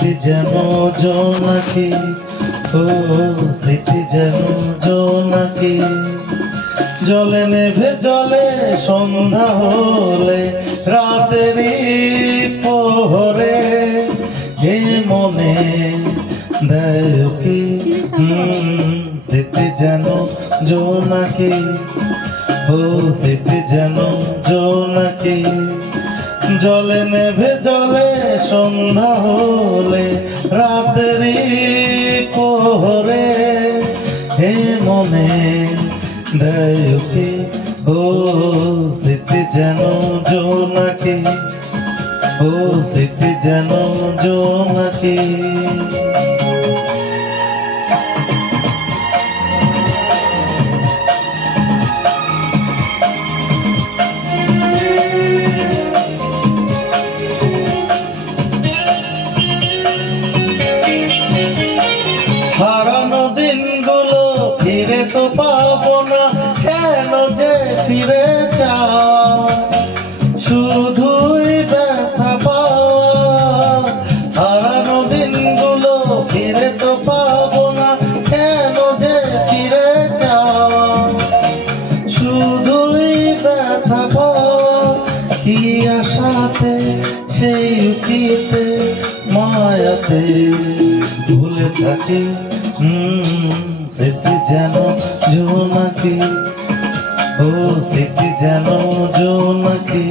যেন জোনাকি, ও স্মৃতি যেন জোনাকি, জলে নেভে জলে সন্ধ্যা হলে রাতেরই প্রহরে হে মনে দেয় কি স্মৃতি যেন জোনাকি, ও স্মৃতি যেন জোনাকি, জলে নেভে জলে সন্ধ্যা হলে রাতেরই প্রহরে হে মনে দেয় কি, ও স্মৃতি যেন জোনাকি, ও স্মৃতি যেন জোনাকি। হারানো দিনগুলো ফিরে তো পাবো না, কেন যে ফিরে চাও শুধুই ব্যথা পাও। হারানো দিনগুলো ফিরে তো পাবো না, কেন যে ফিরে চাও শুধুই ব্যথা পাও। কি আশাতে সেই উকিতে মায়াতে ভুলে থাকি স্মৃতি যেন জোনাকি, ও স্মৃতি যেন জোনাকি।